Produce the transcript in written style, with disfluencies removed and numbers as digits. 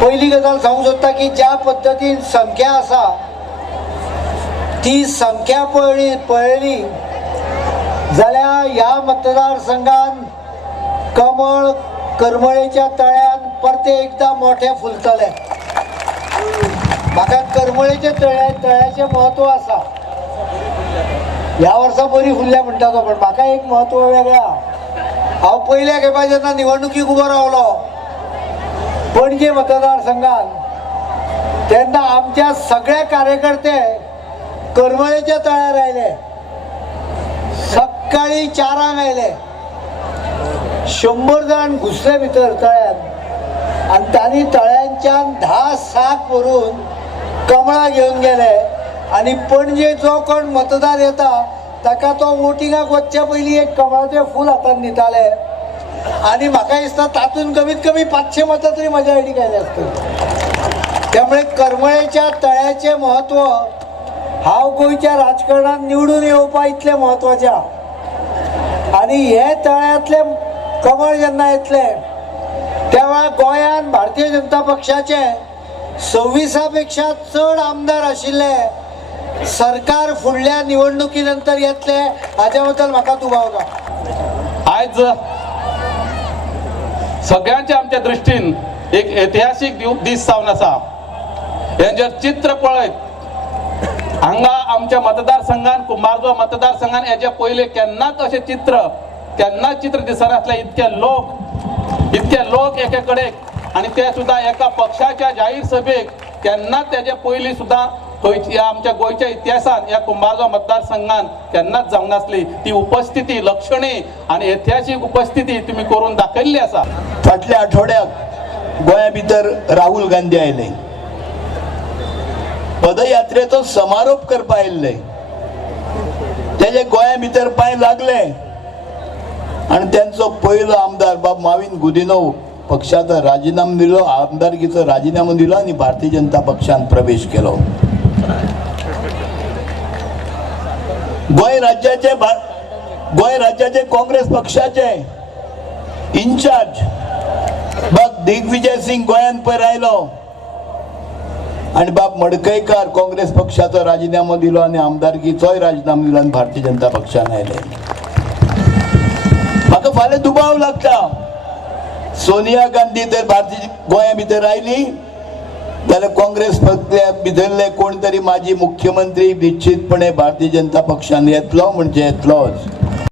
पहिली गजाल सांगू सोदता की ज्या पद्धतीन संख्या आसा ती संख्या पळयली जाल्यार ह्या मतदारसंघान कमळ करमळेच्या तळ्यान परते एकदा मोठे फुलतले। म्हाका करमळेच्या तळ्याचे महत्व आसा। ह्या वर्सा बरी फुलल्या म्हणटा तो, पण म्हाका एक महत्व वेगळा। हांव पयल्या खेपा जेन्ना निवडणुकीक उबो रावलो पणजे मतदारसंघान तेन्ना आमच्या सगळे कार्यकर्ते करमळेच्या तळ्यार आयले। सकाळी 4 आयले, 100 जण घुसले भितर तळ्यात आणि तांणी तळ्यांच्यान 10 साक व्हरून कमळां घेवन गेले आणि पणजे जो कोण मतदार येता ताका तो वोटिंगाक वचच्या पयलीं एक कमळाचें फूल हातान दिताले आणि म्हाका दिसता तातूंत कमीत कमी 500 मतां तरी म्हज्या आयडीक आयले आसतली। त्यामुळे करमळेच्या तळ्याचें महत्व हांव गोंयच्या राजकारणात निवडून येवपा इतलें महत्वाचें आणि हे तळ्यांतले कमळ जेन्ना येतले तेव्हा गोंयान भारतीय जनता पक्षाचे 26 पेक्षा चड आमदार आशिल्ले सरकार फुडल्या निवडणुकी नंतर येतले हाच्या बद्दल म्हाका दुबाव। आज सगळ्यांच्या आमच्या दृष्टीन एक ऐतिहासिक दीस जावन आसा। हे जर चित्र पळयत हांगा आमच्या मतदारसंघान कुंभारजुवा मतदारसंघान हेचे पयले केन्नाच अशें चित्र दिसनासले। इतके लोक एके कडेक आणि ते सुद्धा एका पक्षाच्या जाहीर सभेक केन्नाच तेजे पयलीं सुद्धा आमच्या गोंयच्या इतिहासान या कुंभारजुवा मतदारसंघान केन्नाच जावंक नासली। ती उपस्थिती लक्षणीय आणि ऐतिहासिक उपस्थिती तुम्ही करून दाखयल्ली आसा। फाटल्या आठवड्याक गोंया भितर राहुल गांधी आयले, पदयात्रेचो समारोप करपा आयिल्ले, तेजे गोंया भितर पांय लागले आणि त्यांचो पयलो आमदार बाब माविन गुदिन्हो पक्षाचो राजीनामो दिलो, आमदारकीचो राजीनामो दिलो आणि भारतीय जनता पक्षान प्रवेश केलो। गोंय राज्याचे काँग्रेस पक्षाचे इन्चार्ज बाब दिग्विजय सिंग गोंयान पयर आयलो आणि बाब मडकयकार काँग्रेस पक्षाचो राजीनामो दिलो आणि आमदारकीचोय राजीनामो दिलो आणि भारतीय जनता पक्षान आयले। म्हाका फाल्यां दुबाव लागता, सोनिया गांधी जर भारतीय गोंया भितर आयली जाल्यार काँग्रेस भितरले कोण तरी माजी मुख्यमंत्री निश्चितपणे भारतीय जनता पक्षान येतलो म्हणजे येतलोच।